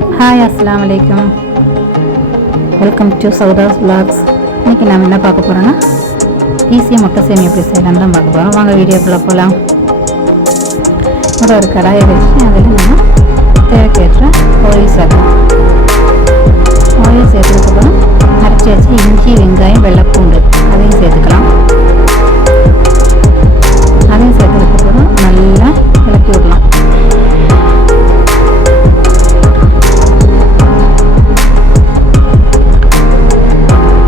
Hi, அஸ்ஸலாமு அலைக்கும். Welcome to Soudha's vlogs. இன்றைக்கி நம்ம என்ன பார்க்க போகிறோன்னா ஈஸியாக முட்டை சேமி எப்படி செய்யலாம்னு தான் பார்க்க போகிறோம். வாங்க வீடியோக்குள்ளே போகலாம். ஒரு கடாயை வச்சு அதில் நம்ம தேவைக்கேற்ற ஆயில் சேர்க்கலாம். ஆயில் சேர்த்ததுக்கப்புறம் அரைச்சி வச்சு இஞ்சி, வெங்காயம், வெள்ளைப்பூண்டு அதையும் சேர்த்துக்கலாம். அதையும் சேர்த்ததுக்கப்புறம் நல்லா இளக்கி விடலாம்.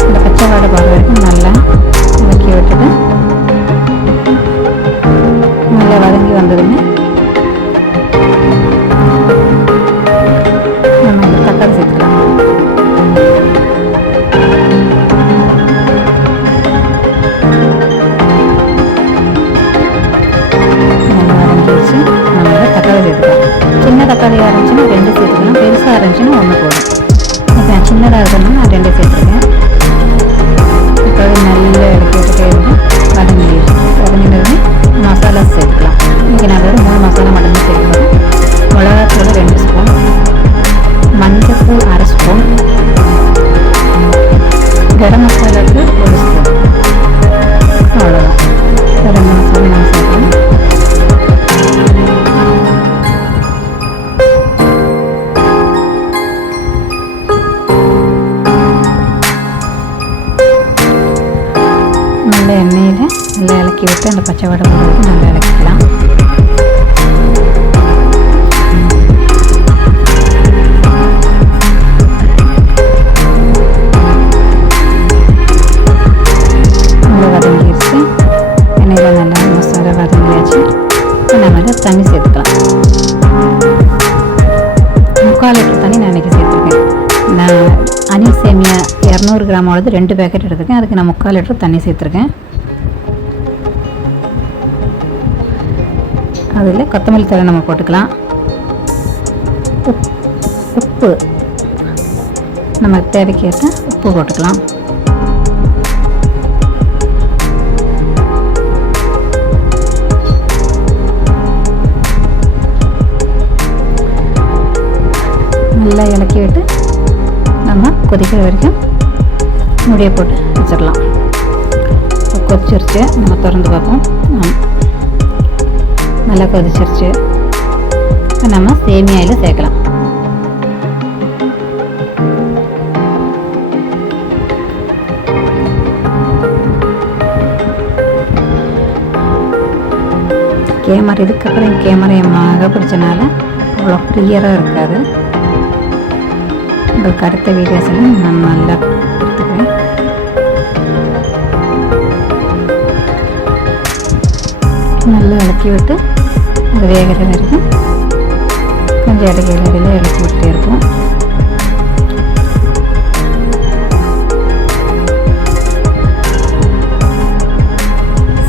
இந்த பச்சை வாடை போகிற வரைக்கும் நல்லா இளக்கி விட்டுட்டு நல்லா வதங்கி வந்ததுமே நம்ம இந்த தக்காளி சேர்த்துக்கலாம். சின்ன தக்காளியாக இருந்துச்சுன்னா 2 சேர்த்துக்கலாம், பெருசாக இருந்துச்சுன்னா 1 போதும். இப்போ நான் சின்னதாக இருக்கணும்னா நான் 2 சேர்த்துருக்கேன். தக்காளி நல்லா எடுத்து விட்டுட்டே இருந்து வதங்கினதுமே மசாலா சேர்த்துக்கலாம். இன்றைக்கி நான் 3 மசாலா மட்டும்தான் சேர்க்கணும். மிளகாத்தூள் 2 ஸ்பூன், மஞ்சள் 1/2 ஸ்பூன், கரம் மசாலாவுக்கு 1 ஸ்பூன், அவ்வளோதான். 2 மசாலா நான் சேர்க்கலாம். நல்ல எண்ணெயில் நல்லா இலக்கி விட்டு அந்த பச்சை வடை போடுறதுக்கு நல்லா இலக்கிக்கலாம். நல்லா வதங்கிடுச்சு. எண்ணெயில் நல்லா மசாலா வதங்கியாச்சு. நம்ம அதை தண்ணி சேர்த்துக்கலாம். 3/4 லிட்டர் தண்ணி நான் இன்றைக்கி சேர்த்துருக்கேன். நான் அணில் சேமியா 200 கிராமோடது 2 பேக்கெட் எடுத்துருக்கேன். அதுக்கு நான் 3/4 லிட்டர் தண்ணி சேர்த்துருக்கேன். அதில் கொத்தமல்லி தழை நம்ம போட்டுக்கலாம். உப்பு நம்ம தேவைக்கேற்ற உப்பு போட்டுக்கலாம். நல்லா இலக்கி விட்டு நம்ம கொதிக்கிற வரைக்கும் முடியை போட்டு வச்சிடலாம். கொதிச்சிருச்சு. நம்ம திறந்து பார்ப்போம். நல்லா கொதிச்சிருச்சு. நம்ம சேமியாயில் சேர்க்கலாம். கேமரா இதுக்கப்புறம் கேமரா என் மக பிடிச்சனால அவ்வளோ கிளியராக இருக்காது. உங்களுக்கு அடுத்த வீடியோஸில் நான் நல்லா எடுத்துக்கிறேன். நல்லா இலக்கி விட்டு அது வேகிற வரைக்கும் கொஞ்சம் இடையில இலக்கி விட்டே இருக்கும்.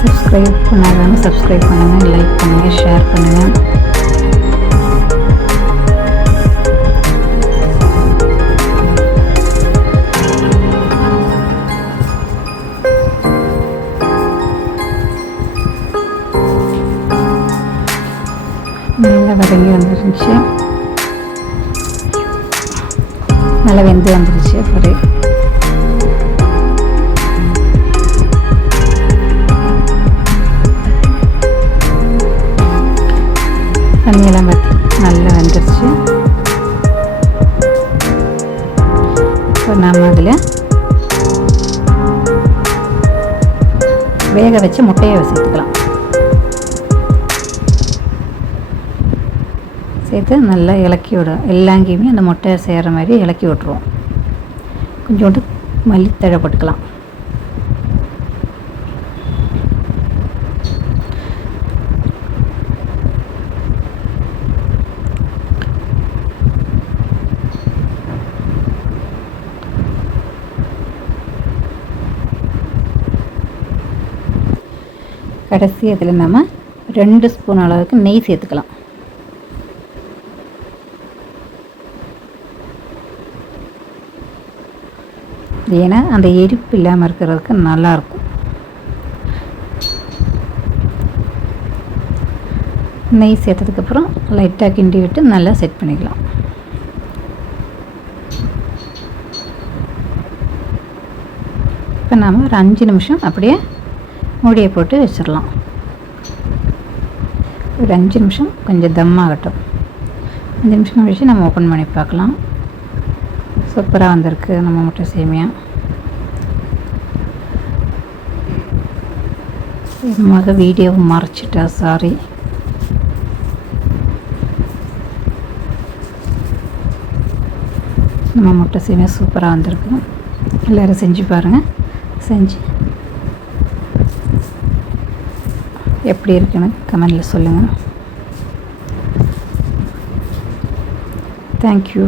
சப்ஸ்கிரைப் பண்ணாதவங்க சப்ஸ்கிரைப் பண்ணுங்கள், லைக் பண்ணுங்கள், ஷேர் பண்ணுங்கள். நல்லா வதங்கி வந்துருந்துச்சு. நல்லா வெந்து வந்துருச்சு. ஒரு தண்ணியெல்லாம் வற்றி நல்லா வந்துருச்சு. இப்போ நாம் அதில் வேக வச்சு முட்டையை சேர்த்துக்கலாம். சேர்த்து நல்லா இலக்கி விடும். எல்லாங்கேயுமே அந்த முட்டையை செய்கிற மாதிரி இலக்கி விட்டுருவோம். கொஞ்சோண்டு மல்லித்தழை போட்டுக்கலாம். கடைசி அதில் நம்ம 2 ஸ்பூன் அளவுக்கு நெய் சேர்த்துக்கலாம். ஏன்னா அந்த எரிப்பு இல்லாமல் இருக்கிறதுக்கு நல்லாயிருக்கும். நெய் சேர்த்ததுக்கப்புறம் லைட்டாக கிண்டி விட்டு நல்லா செட் பண்ணிக்கலாம். இப்போ நாம் ஒரு 5 நிமிஷம் அப்படியே மூடியை போட்டு வச்சிடலாம். ஒரு 5 நிமிஷம் கொஞ்சம் தம் ஆகட்டும். 5 நிமிஷம் கழிச்சு நம்ம ஓப்பன் பண்ணி பார்க்கலாம். சூப்பராக வந்திருக்கு நம்ம முட்டை சேமியா. வீடியோவை மறைச்சிட்டா, சாரி. நம்ம முட்டை சேமியா சூப்பராக வந்திருக்கு. எல்லோரும் செஞ்சு பாருங்கள். செஞ்சு எப்படி இருக்குன்னு கமெண்டில் சொல்லுங்கள். தேங்க்யூ.